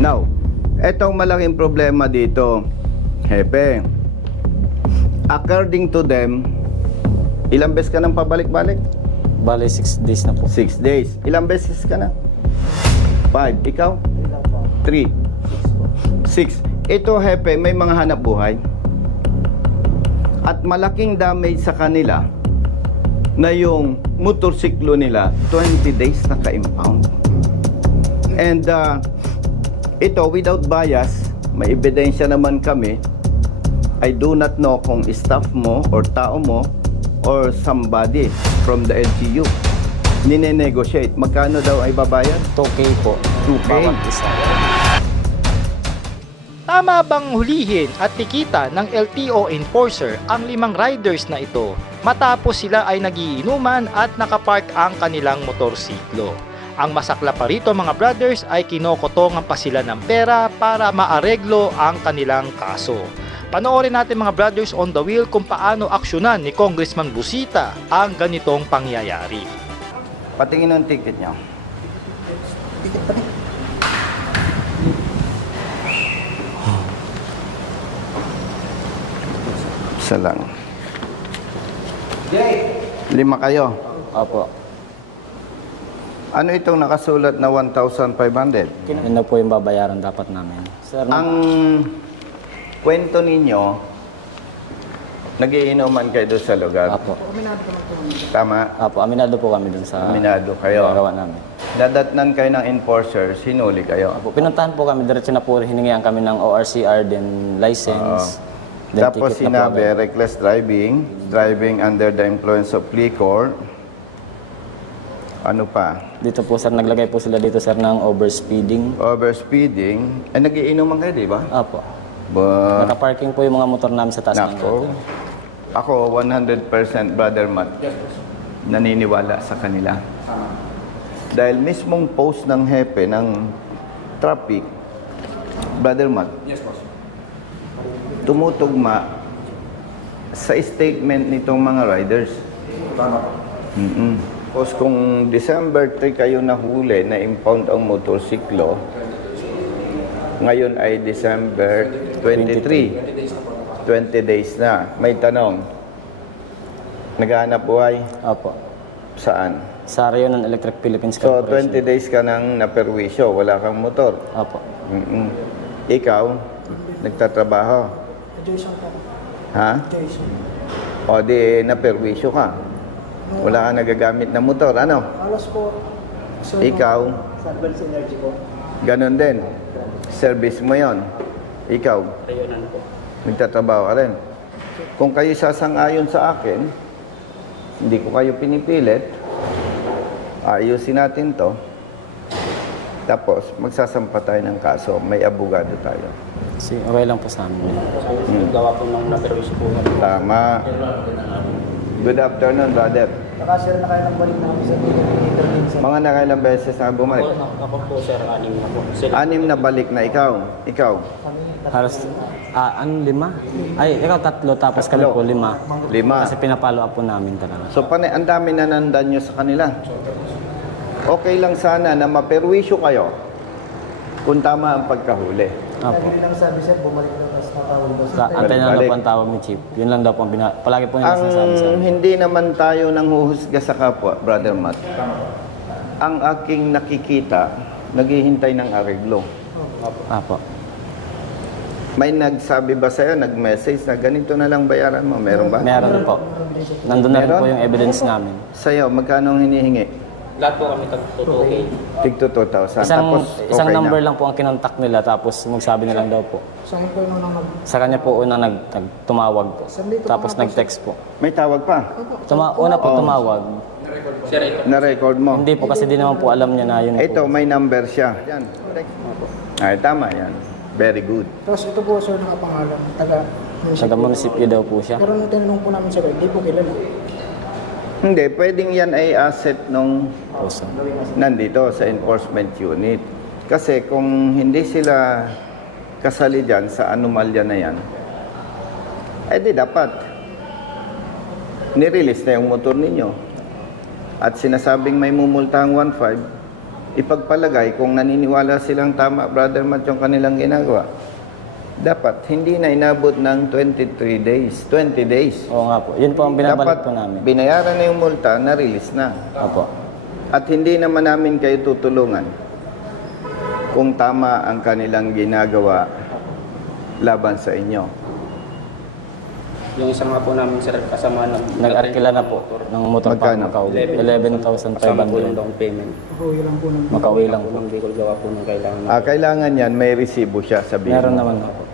Now, etong malaking problema dito, Hepe. According to them, ilang beses ka nang pabalik-balik? Bali, 6 days na po. 6 days. Ilang beses ka na? 5. Ikaw? 3. 6. Ito, Hepe, may mga hanap buhay. At malaking damage sa kanila na yung motorsiklo nila 20 days naka-impound. And ito, without bias, may ebidensya naman kami. I do not know kung staff mo or tao mo or somebody from the LGU nine-negotiate. Magkano daw ay babayad? 2K po. 2K. Bawat isa. Tama bang hulihin at tikita ng LTO enforcer ang 5 riders na ito matapos sila ay nagiinuman at nakapark ang kanilang motorsiklo? Ang masakla pa rito mga brothers ay kinokotongan pa sila ng pera para maareglo ang kanilang kaso. Panoorin natin mga brothers on the wheel kung paano aksyonan ni Congressman Busita ang ganitong pangyayari. Patingin ng ticket niyo. Isa lang. 5 kayo. Opo. Ano itong nakasulat na 1,500? Yun na po yung babayaran dapat namin. Sir, Ang kwento ninyo, nagiinuman kayo doon sa lugar. Apo. Tama? Apo, aminado po kami dun sa Aminado kayo. ginagawa namin. Dadatnan kayo ng enforcer, sinuli kayo. Apo, pinuntahan po kami, diretso na po hiningihan kami ng ORCR, then license. Then Tapos ticket na po sinabi, agad. reckless driving, driving under the influence of liquor. Ano pa? Dito po sir, naglagay po sila dito sir ng overspeeding. Overspeeding. Ay, nagiinuman kayo, di ba? Apo. Ba, Nakaparking po yung mga motor namin sa taas ng nako. gutter. Ako, 100% Brother Matt, naniniwala sa kanila. Dahil mismong post ng hepe ng traffic, Brother Matt, tumutugma sa statement nitong mga riders. Tapos kung December 3 kayo nahuli na impound ang motorsiklo, ngayon ay December 23. 20 days na. May tanong. Naghahanap buhay? Apo. Saan? Sa Rionan Electric Philippines So, Corporation. 20 days ka nang naperwisyo. Wala kang motor. Apo. Ikaw, nagtatrabaho. Jason po. Ha? Jason. O di, naperwisyo ka. Wala kang nagagamit na motor. Ano? Alas po. Ikaw, Sa Advance Energy po. ganun din. Service mo yon. Ikaw, Rionan po. nagtatrabaho ka rin. Kung kayo sasang-ayon sa akin, hindi ko kayo pinipilit, ayusin natin to. Tapos, magsasampa tayo ng kaso. May abogado tayo. Okay lang po sa amin. Gawa po ng naperwisyo po. Tama. Good afternoon, brother. Nakasira na kayo ng balik namin sa dito. Mga nakailang beses na bumalik? Ako po sir, 6 na po. 6 na balik na ikaw. Ikaw, Halos, 5? Ay, ikaw 3, tapos kami Tatlo. po 5. 5. Kasi pinapalo up po namin talaga. So, ang dami na nandan nyo sa kanila. Okay lang sana na maperwisyo kayo kung tama ang pagkahuli. Apo. Lagi lang sabi sir, bumalik lang sa tawag daw. Antay na daw Balik. po ang tawag ni Chief. Yun lang daw po ang palagi po nila sinasabi sa Ang amin. hindi naman tayo nang huhusga sa kapwa, Brother Matt. Ang aking nakikita, naghihintay ng areglo. Apo. May nagsabi ba sa'yo, nag-message na ganito na lang bayaran mo? Meron ba? Meron po. Nandun na rin Meron? po yung evidence namin. Sa'yo, magkano ang hinihingi? Lahat po kami tag-2K. Tigto 2,000. Isang okay number na. lang po ang kinontak nila, tapos magsabi na lang daw po. Sa akin po yung nang Sa kanya po unang tumawag po. Sandito Tapos pa nga po, nag-text po. May tawag pa? Una po tumawag. Na-record mo? Hindi po kasi di naman po alam niya na yun Ito, po. may number siya. Yan. Ay, tama yan. Very good. Tapos ito po sir, nakapangalan. Taga munisipyo daw po siya. Pero nung tinanong po namin sir, hindi po kilala. Hindi, pwedeng yan ay asset nung Puso. nandito sa enforcement unit. Kasi kung hindi sila kasali dyan sa anomalya na yan, di dapat nirelease na yung motor ninyo. At sinasabing may mumultang 1.5, ipagpalagay kung naniniwala silang tama, Brother Matt, yung kanilang ginagawa. Dapat hindi na inabot ng 23 days, 20 days. Oo nga po. Yun po ang binabalik po namin. Binayaran na yung multa, na-release na. Opo. At hindi naman namin kayo tutulungan kung tama ang kanilang ginagawa laban sa inyo. Yung isa nga po namin sir, kasama ng Nag-arkila na po ng motor pa Magkano? Makauwi. kasama po yung 11,500. down payment. Huwi lang po ng Makauwi lang po. Kung hindi ko gawa po ng kailangan. Kailangan yan, may resibo siya, sabihin Meron mo. naman po.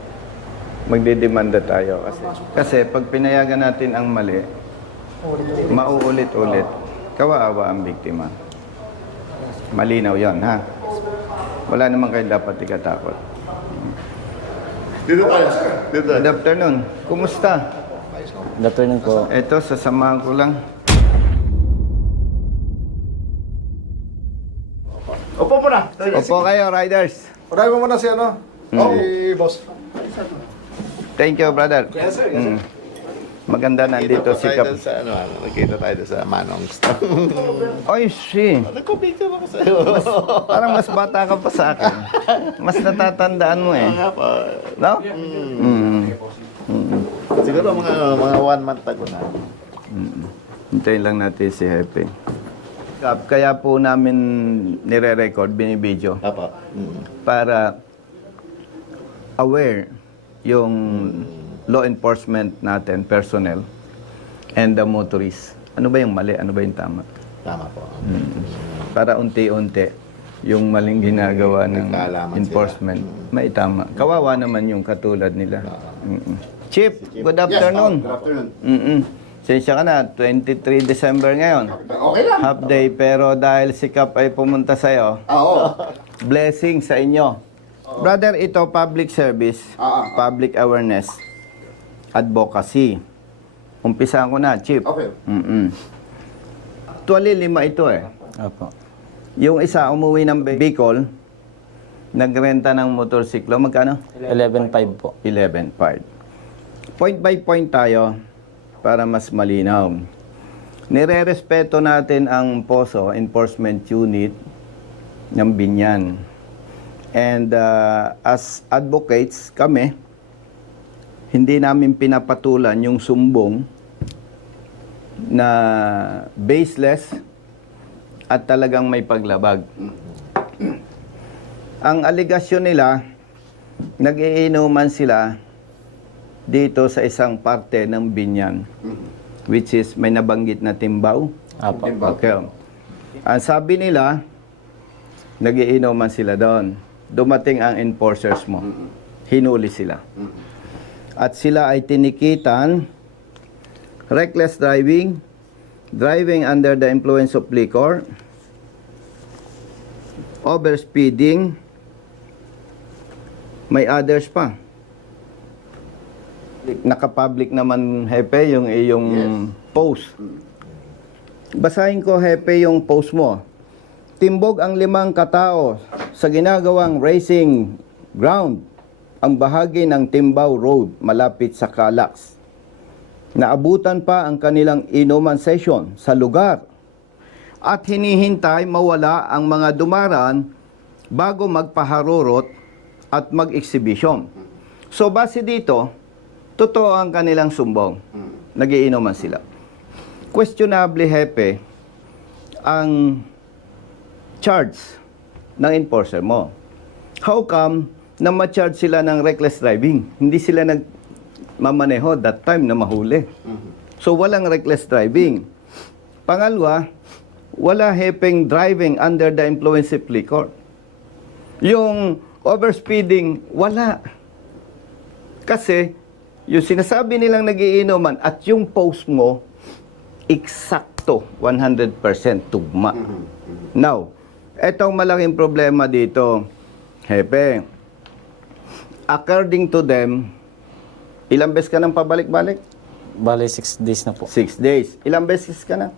Magdidemanda tayo kasi pag pinayagan natin ang mali, ulit. mauulit-ulit, kawaawa ang biktima. Malinaw yon, ha? Wala naman kayo dapat ikatakot. Dito tayo, sir. Dito. Good afternoon. Kumusta? Good afternoon po. Ito, sasamahan ko lang. Upo mo na. Opo kayo, riders. Uray mo muna si ano? Si boss. Thank you, brother. Yes, sir. Yes, sir. Maganda nandito si Kap. Sa ano, nakita tayo doon sa Manong Star. Oy, si. Nagko-picture ako sa'yo. Parang mas bata ka pa sa akin. Mas natatandaan mo eh. Nga pa. No? Siguro mga 1 month ago na. Hintayin lang natin si Hepe. Kap, kaya po namin nire-record, binibideo, Apa. para aware yung law enforcement natin, personnel, and the motorists. Ano ba yung mali? Ano ba yung tama? Tama po. Para unti-unti yung maling ginagawa ng Nagkaalaman enforcement, may tama. Kawawa naman yung katulad nila. Chief, good afternoon. Good afternoon. Sensya ka na, 23 December ngayon. Okay lang. Half day, pero dahil si Kap ay pumunta sa'yo, Oo. blessing sa inyo. Brother, ito public service, public awareness, advocacy. Umpisahan ko na, Chief. Okay. Actually, 5 ito eh. Opo. Yung isa, umuwi ng Bicol, nagrenta ng motorsiklo, magkano? 11,500 po. 11.5. Point by point tayo para mas malinaw. Nire-respeto natin ang POSO, Enforcement Unit ng Binyan. And as advocates, kami, hindi namin pinapatulan yung sumbong na baseless at talagang may paglabag. Ang aligasyon nila, nag-iinuman sila dito sa isang parte ng Binyan, which is may nabanggit na Timbaw. Opo. Okay. Ang sabi nila, nag-iinuman sila doon. Dumating ang enforcers mo. Hinuli sila. At sila ay tinikitan, reckless driving, driving under the influence of liquor, overspeeding, may others pa. Naka-public naman, Hepe, yung iyong post. Basahin ko, Hepe, yung post mo. Timbog ang 5 katao sa ginagawang racing ground ang bahagi ng Timbaw Road malapit sa Calax. Naabutan pa ang kanilang inuman session sa lugar at hinihintay mawala ang mga dumaraan bago magpaharurot at mag-exhibition. So base dito, totoo ang kanilang sumbong. Nagiinuman sila. Questionable, Hepe, ang charge ng enforcer mo. How come na ma-charge sila ng reckless driving? Hindi sila nagmamaneho that time na mahuli. So walang reckless driving. Pangalawa, wala hepeng driving under the influence of liquor. Yung overspeeding, wala. Kasi yung sinasabi nilang nagiinuman at yung post mo, eksakto, 100% tugma. Now, etong malaking problema dito, Hepe, according to them, ilang beses ka nang pabalik-balik? Bale, 6 days na po. 6 days. Ilang beses ka na?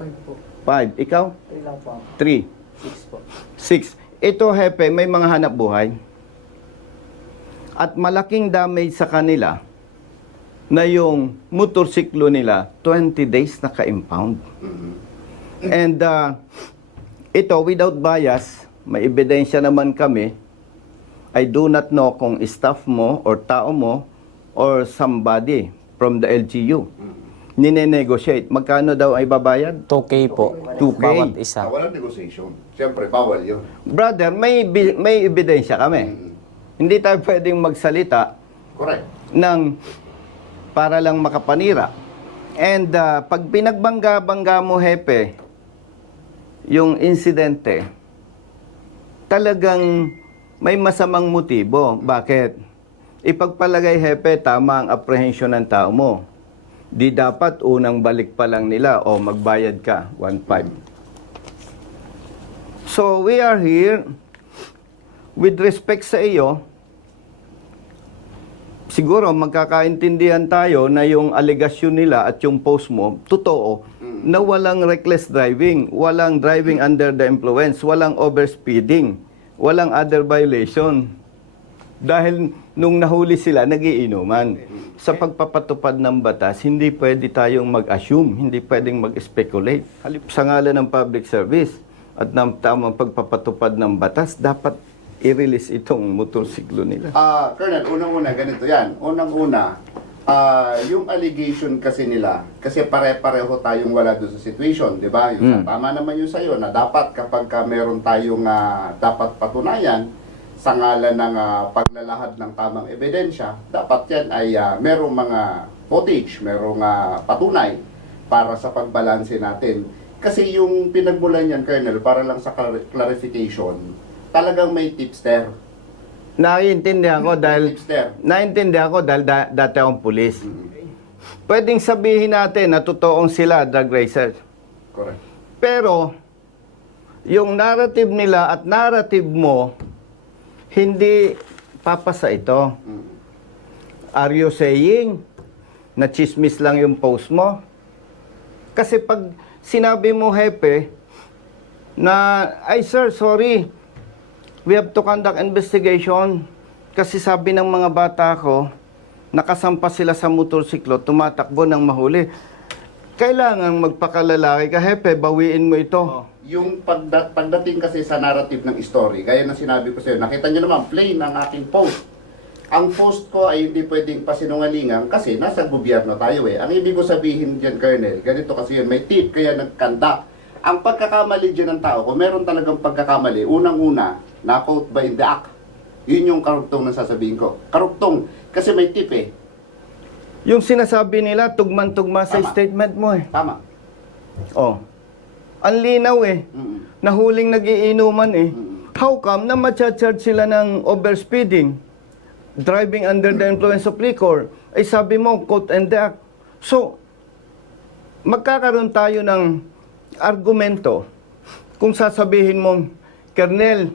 5 po. 5. Ikaw? 3 lang po. 3. 6 po. 6. Ito, Hepe, may mga hanap buhay. At malaking damage sa kanila na yung motorsiklo nila, 20 days naka-impound. And ito, without bias, may ebidensya naman kami. I do not know kung staff mo or tao mo or somebody from the LGU nine-negotiate. Magkano daw ay babayad? 2K po. 2K. Bawat isa. Walang negotiation. Siyempre, bawal yun. Brother, may ebidensya kami. Hindi tayo pwedeng magsalita Correct. ng para lang makapanira. And pag pinagbangga-bangga mo, hepe, yung insidente, talagang may masamang motibo. Bakit? Ipagpalagay, hepe, tama ang apprehension ng tao mo. Di dapat unang balik pa lang nila o magbayad ka, 1.5. So, we are here with respect sa iyo. Siguro magkakaintindihan tayo na yung allegation nila at yung post mo, totoo, na walang reckless driving, walang driving under the influence, walang overspeeding, walang other violation. Dahil nung nahuli sila, nagiinuman. Sa pagpapatupad ng batas, hindi pwede tayong mag-assume, hindi pwedeng mag-speculate. Halip sa ngalan ng public service at ng tamang pagpapatupad ng batas, dapat i-release itong motorsiklo nila. Colonel, unang-una, ganito yan. Unang-una, yung allegation kasi nila, kasi pare-pareho tayong wala doon sa situation, di ba? Yung tama naman yung sa'yo na dapat kapag meron tayong dapat patunayan sa ngalan ng paglalahad ng tamang ebidensya, dapat yan ay merong mga footage, merong patunay para sa pagbalanse natin. Kasi yung pinagmulan yan, Colonel, para lang sa clarification, talagang may tipster. Naiintindihan ko dahil dati akong pulis. Pwedeng sabihin natin na totoong sila drug racers. Correct. Pero yung narrative nila at narrative mo hindi papasa ito. Are you saying na chismis lang yung post mo? Kasi pag sinabi mo, hepe, na, ay sir, sorry, we have to conduct investigation. Kasi sabi ng mga bata ko, nakasampa sila sa motorsiklo, tumatakbo ng mahuli. Kailangan magpakalalaki ka, hepe, bawiin mo ito. Yung pagdating kasi sa narrative ng story, gaya ng sinabi ko sa iyo, nakita nyo naman, plain ang aking post. Ang post ko ay hindi pwedeng pasinungalingan kasi nasa gobyerno tayo eh. Ang ibig ko sabihin dyan, Colonel, ganito kasi yun, may tip kaya nagkanda. Ang pagkakamali dyan ng tao, kung meron talagang pagkakamali, unang-una, na-quote by the act. Yun yung karugtong na sasabihin ko. Karugtong, kasi may tip eh. Yung sinasabi nila, tugman-tugma sa Tama. statement mo eh. Tama. Oh. Ang linaw eh. Nahuling nagiinuman eh. How come na ma-charge sila ng overspeeding? Driving under the influence of liquor? Ay sabi mo, quote and the act. So, magkakaroon tayo ng argumento kung sasabihin mong, Colonel,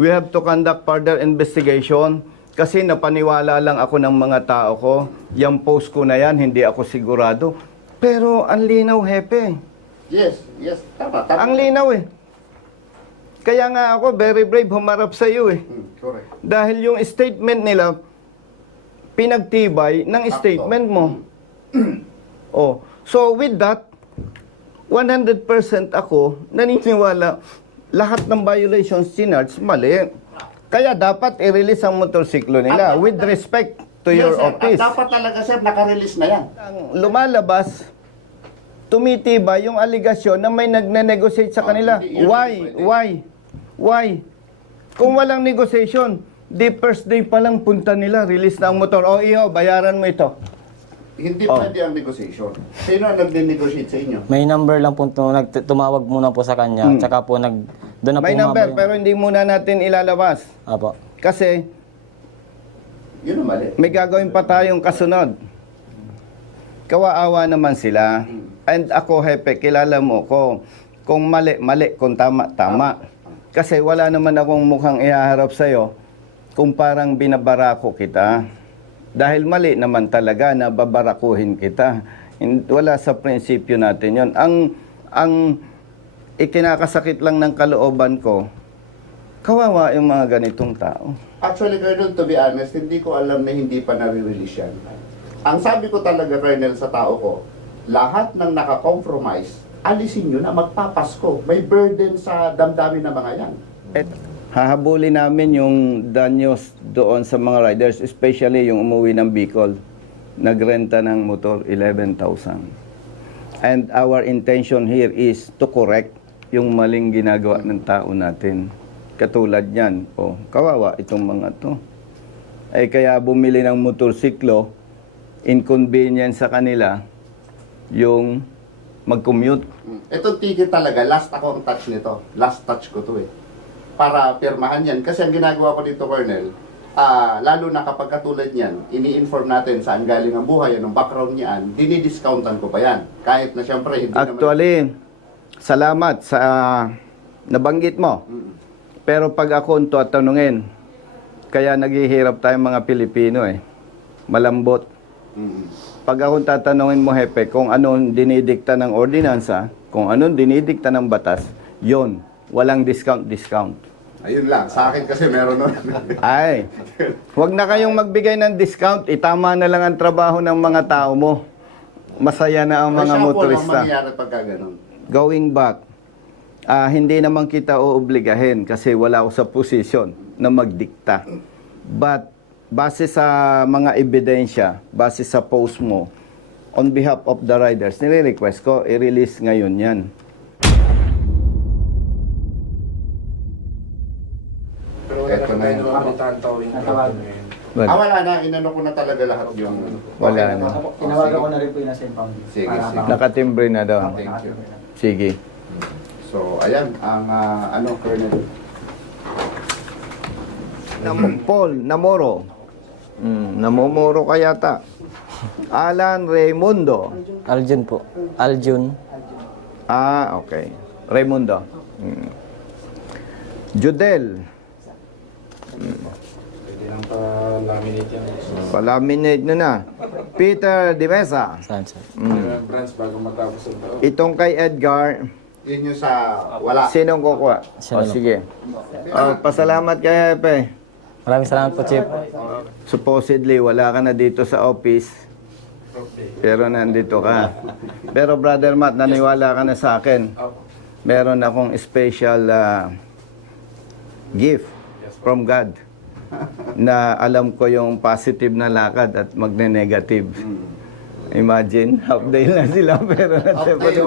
we have to conduct further investigation kasi napaniwala lang ako ng mga tao ko. Yung post ko na yan, hindi ako sigurado. Pero ang linaw, hepe. Yes, tama. Ang linaw eh. Kaya nga ako, very brave, humarap sa iyo eh. Correct. Dahil yung statement nila, pinagtibay ng statement mo. Oh, so with that, 100% ako naniniwala lahat ng violations sinards mali. Kaya dapat i-release ang motorsiklo nila with respect to your sir. office. At dapat talaga, sir, naka-release na yan. Ang lumalabas, tumitibay yung aligasyon na may nagne-negotiate sa kanila. Hindi, yun Why? hindi pwede. Why? Kung walang negotiation, the first day pa lang punta nila, release na ang motor. O iyo, bayaran mo ito. Hindi pwede ang negotiation. Sino ang nag-negotiate sa inyo? May number lang po, tumawag muna po sa kanya. Tsaka po, doon na po May number, umabot pero hindi muna natin ilalabas. Apo. Kasi Yun ang mali. may gagawin pa tayong kasunod. Kawaawa naman sila. And ako, hepe, kilala mo ko. Kung mali, mali. Kung tama, tama. Kasi wala naman akong mukhang ihaharap sa'yo kung parang binabarako kita. Dahil mali naman talaga na babarakuhin kita. Wala sa prinsipyo natin yon. Ang ikinakasakit lang ng kalooban ko, kawawa yung mga ganitong tao. Actually, Colonel, to be honest, hindi ko alam na hindi pa nare-release yan. Ang sabi ko talaga, Colonel, sa tao ko, lahat ng nakakompromise alisin nyo na magpapasko. May burden sa damdamin ng mga yan. At hahabulin namin yung danyos doon sa mga riders, especially yung umuwi ng Bicol. Nagrenta ng motor, 11,000. And our intention here is to correct yung maling ginagawa ng tao natin. Katulad yan, kawawa itong mga to. Ay kaya bumili ng motorsiklo, inconvenience sa kanila, yung mag-commute. Itong ticket talaga, last ako ang touch nito. Last touch ko to eh. Para pirmahan yan. Kasi ang ginagawa ko dito, Colonel, lalo na kapag katulad niyan, ini-inform natin saan galing ang buhay, anong background niyan, dinidiscountan ko pa yan. Kahit na siyempre, hindi Actually, salamat sa nabanggit mo. Pero pag ako ito at tanungin, kaya naghihirap tayong mga Pilipino malambot. Pag ako tatanungin mo, Hepe, kung anong dinidikta ng ordinansa, kung anong dinidikta ng batas, yon, walang discount. Ayun lang, sa akin kasi meron nun. Ay, huwag na kayong magbigay ng discount, itama na lang ang trabaho ng mga tao mo. Masaya na ang mga motorista. Ang mangyayari pagka ganun. Going back, hindi naman kita oobligahin kasi wala ako sa posisyon na magdikta. But, base sa mga ebidensya, base sa post mo, on behalf of the riders, nire-request ko, i-release ngayon yan. Eto na yun. Wala na, inano ko na talaga lahat yung... Wala Okay na. Tinawagan ko na rin po yung nasa impounding. Sige, Para sige. Nakatimbre na daw. Thank you. Sige. So, ayan, ang Colonel. Paul Namoro. Namomoro ka yata. Alan Raimundo. Aljun po. Aljun. Okay. Raimundo. Judel. Pwede lang pa-laminate yan. Palaminate na. Peter De Mesa. Saan, sir? Branch bago matapos ang taon. Itong kay Edgar. Yun yung sa wala. Sinong kukuha? Siya na lang. Sige. Pasalamat kay Hepe. Maraming salamat po, Chief. Supposedly, wala ka na dito sa office. Pero nandito ka. Pero Brother Matt, naniwala ka na sa akin. Meron akong special gift from God na alam ko yung positive na lakad at magne-negative. Imagine, half day lang sila pero Update.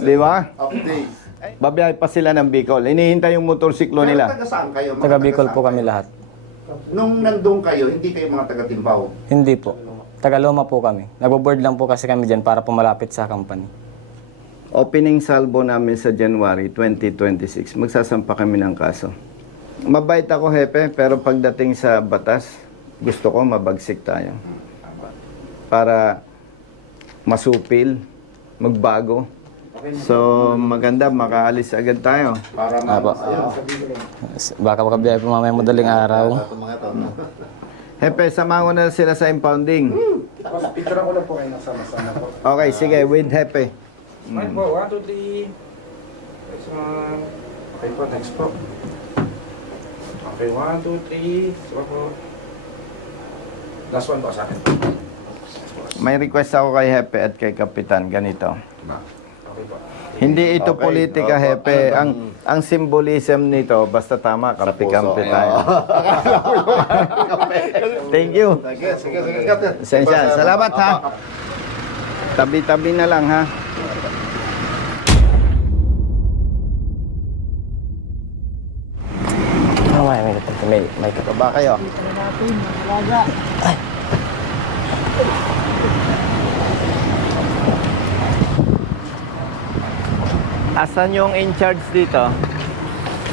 di ba? Update. Babiyahe pa sila ng Bicol. Inihintay yung motorsiklo Pero nila. taga saan kayo? Mga Taga Bicol taga po saan kami kayo? lahat. Nung nandun kayo, hindi kayo mga taga-Timbaw. Hindi po. Tagaloma po kami. Nagbo-board lang po kasi kami dyan para pumalapit sa company. Opening salvo namin sa January 2026. Magsasampa kami ng kaso. Mabait ako, Hepe, pero pagdating sa batas, gusto ko mabagsik tayo. Para masupil, magbago. So, maganda, makaalis agad tayo. Para Apo. Baka makabiyahe po mamaya madaling araw. Hepe, samahan ko na sila sa impounding. Picture ko lang po kayo nasama-sama po. Okay, sige, with Hepe. Right po, 1, 2, 3. Next one. Okay po, next po. Okay, 1, 2, 3. Sige po. Last one po sa akin. May request ako kay Hepe at kay Kapitan. Ganito. Okay po. Hindi ito Okay. politika, Hepe. Ang symbolism nito, basta tama, kampi-kampi puso. tayo. Thank you. Sige, Captain. Sensya. Salamat, ha. Tabi-tabi na lang, ha. May Baba kayo. Asan yung in charge dito?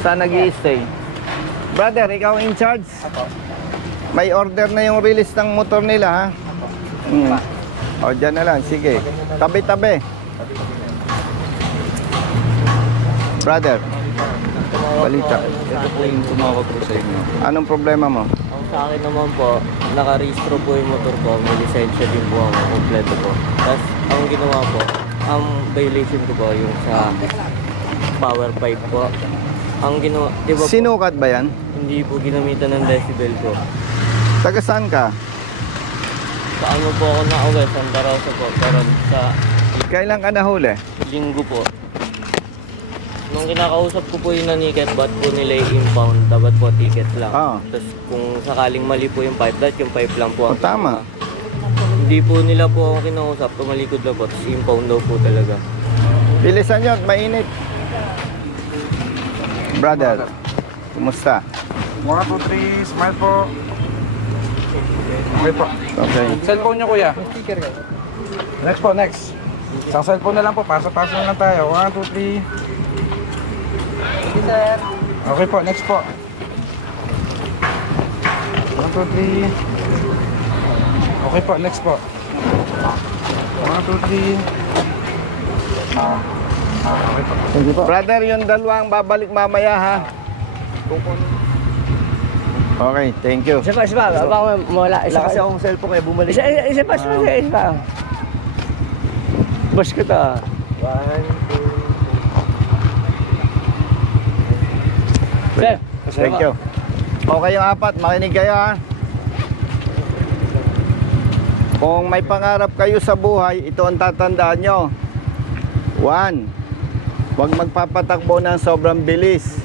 Saan nag-i-stay? Brother, ikaw in charge? May order na yung release ng motor nila, ha? O, dyan na lang. Sige. Tabi-tabi. Brother, balita. Ito po yung tumawag ko sa inyo. Anong problema mo? Ang sa akin naman po, nakarehistro po yung motor ko, may lisensya din po ako, kompleto po. Tapos, ang ginawa po, ang violation ko po yung sa power pipe po. Ang ginawa, di ba po, Sinukat ba yan? hindi po ginamitan ng decibel ko. Taga saan ka? Paano po ako na-uwi, Santa Rosa po, pero sa Kailan ka nahuli? Linggo po. Nung kinakausap ko po yung naniket, ba't po nila i-impound? Dapat po ticket lang. Ah. Tapos kung sakaling mali po yung pipe, dapat yung pipe lang po. O, tama. Hindi po nila po ako kinausap, tumalikod lang po, tapos impound daw po talaga. Bilisan nyo, mainit. Brother, kumusta? 1, 2, 3, smile po. Okay po. Okay. Cellphone nyo, kuya. Next po, next. Isang cellphone na lang po, pasa-pasa na lang tayo. 1, 2, 3. Okay po, next po. 1, 2, 3. Okay po, next po. 1, 2, 3. Okay po. Brother, yung dalawang babalik mamaya ha. Okay, thank you. Isa pa, baka mawala. Isa kasi akong cellphone kaya bumalik. Isa pa. Boss ko to. 1, 2. Sir, Thank you. Okay yung apat, makinig kayo ha. Kung may pangarap kayo sa buhay, ito ang tatandaan nyo. 1. Huwag magpapatakbo ng sobrang bilis.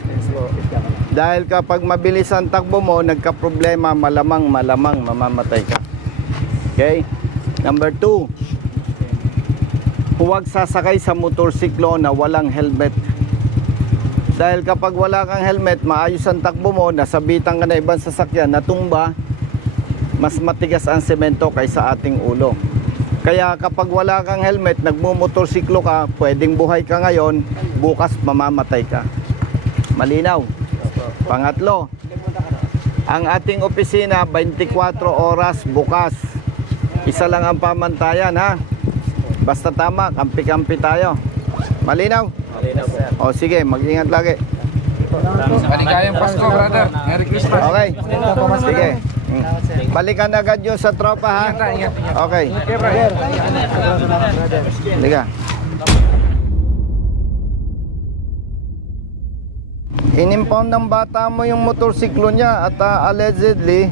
Dahil kapag mabilis ang takbo mo, nagka-problema, malamang mamamatay ka. Okay? Number 2. Huwag sasakay sa motorsiklo na walang helmet. Dahil kapag wala kang helmet, maayos ang takbo mo, nasabitan ka na ibang sasakyan, natumba, mas matigas ang semento kaysa ating ulo. Kaya kapag wala kang helmet, nagmumotorsiklo ka, pwedeng buhay ka ngayon, bukas mamamatay ka. Malinaw. Pangatlo, ang ating opisina 24 oras bukas. Isa lang ang pamantayan ha. Basta tama, kampi-kampi tayo. Malinaw? Malinaw po. O sige, mag-ingat lagi. Maligayang Pasko, brother. Merry Christmas. Okay. Sige. Balikan agad yun sa tropa ha. Okay. Liga. Inimpound ng bata mo yung motorsiklo niya at allegedly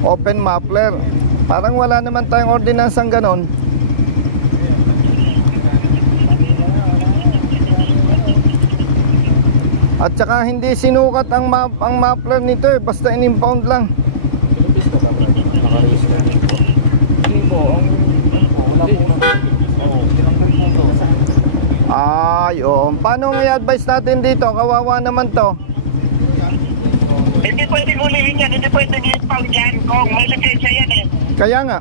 open muffler. Parang wala naman tayong ordinansang ganon. At saka hindi sinukat ang muffler nito eh, basta inimpound lang. Ay, oo. Paano i-advise natin dito? Kawawa naman to. Hindi pwede hulihin yan, hindi pwede i-impound yan kung may lisensya yan eh. Kaya nga,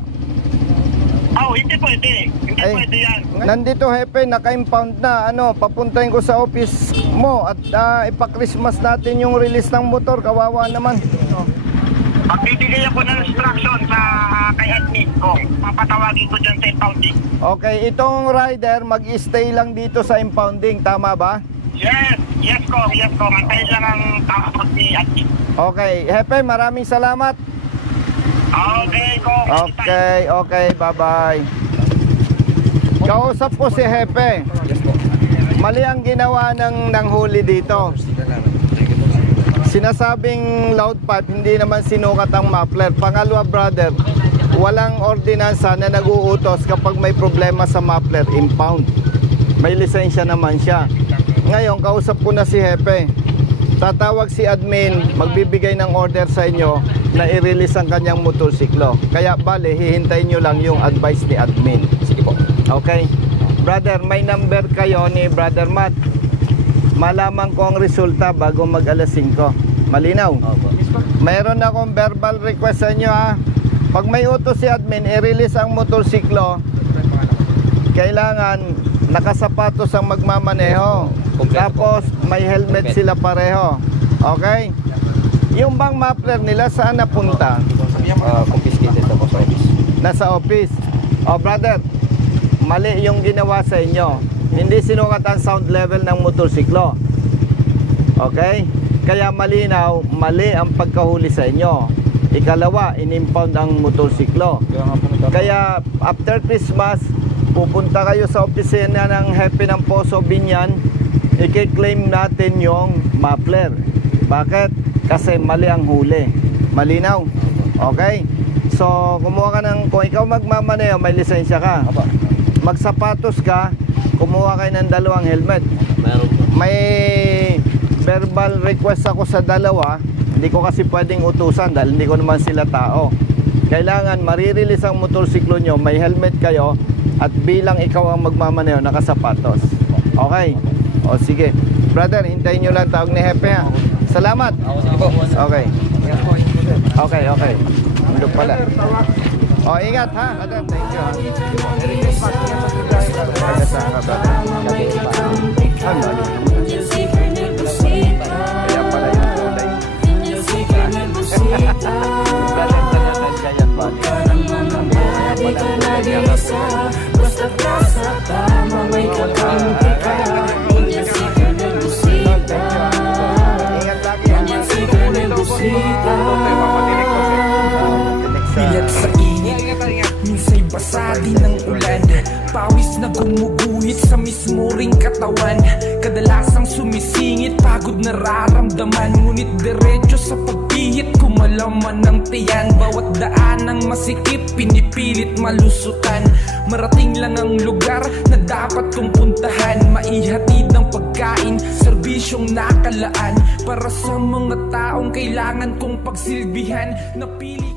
Hindi pwede. Hindi ay, pwede yan. nandito hepe, naka-impound na. Papuntahin ko sa office mo at ipa-Christmas natin yung release ng motor. Kawawa naman. Magbibigay ako ng instruction sa kay admin ko. Papatawagin ko dyan sa impounding. Okay, itong rider mag-stay lang dito sa impounding. Tama ba? Yes ko. Antayin lang ang tawag ni admin. Okay, hepe, maraming salamat. Okay ko. Okay, bye-bye. Kausap ko si Hepe. Mali ang ginawa ng huli dito. Sinasabing loud pipe, hindi naman sinukat ang muffler. Pangalawa, brother, walang ordinansa na nag-uutos kapag may problema sa muffler, impound. May lisensya naman siya. Ngayon, kausap ko na si Hepe. Tatawag si admin, magbibigay ng order sa inyo na i-release ang kanyang motorsiklo. Kaya bale, hihintayin nyo lang yung advice ni admin. Sige po. Okay? Brother, may number kayo ni Brother Matt. Malaman ko ang resulta bago mag alas 5. Malinaw? Mayroon akong verbal request sa inyo ha. Pag may utos si admin, i-release ang motorsiklo, kailangan nakasapatos ang magmamaneho. Tapos may helmet sila pareho. Okay? Yung bang muffler nila saan napunta? Confiscated ako sa office. Nasa office. Oh brother, mali yung ginawa sa inyo. Hindi sinukat ang sound level ng motorsiklo. Okay? Kaya malinaw, mali ang pagkahuli sa inyo. Ikalawa, in-impound ang motorsiklo. Kaya after Christmas, pupunta kayo sa opisina ng Happy ng Poso Binyan, i-claim natin yung muffler. Bakit? Kasi mali ang huli. Malinaw? Okay? So, kumuha ka ng, kung ikaw magmamaneo, may lisensya ka. magsapatos ka, kumuha kayo ng 2 helmet. Meron po. May verbal request ako sa 2, hindi ko kasi pwedeng utusan dahil hindi ko naman sila tao. Kailangan maririlis ang motorsiklo nyo, may helmet kayo, at bilang ikaw ang magmamaneho, nakasapatos. Okay? O sige. Brother, hintayin nyo lang tawag ni Hepe ha. Salamat. Okay. Okay. Mundo pala. O, ingat ha. Brother, thank you ha. Taga-saan ka, brother? Ano? Kaya pala yung kulay. Brother, talagang kaya ba? Basta sa tama may kakampi ka. Yan secret ng busita. Ingat lagi ha. Yan secret ng busita. Bilat sa init, minsa'y basa din ng ulan. Pawis na gumuguhit sa mismo ring katawan. Kadalasang sumisingit, pagod nararamdaman. Ngunit diretso sa pagpihit, kumalaman ng tiyan. Bawat daan ng masikip, pinipilit malusutan. Marating lang ang lugar na dapat kong puntahan. Maihatid ng pagkain, serbisyong nakalaan. Para sa mga taong kailangan kong pagsilbihan. Napili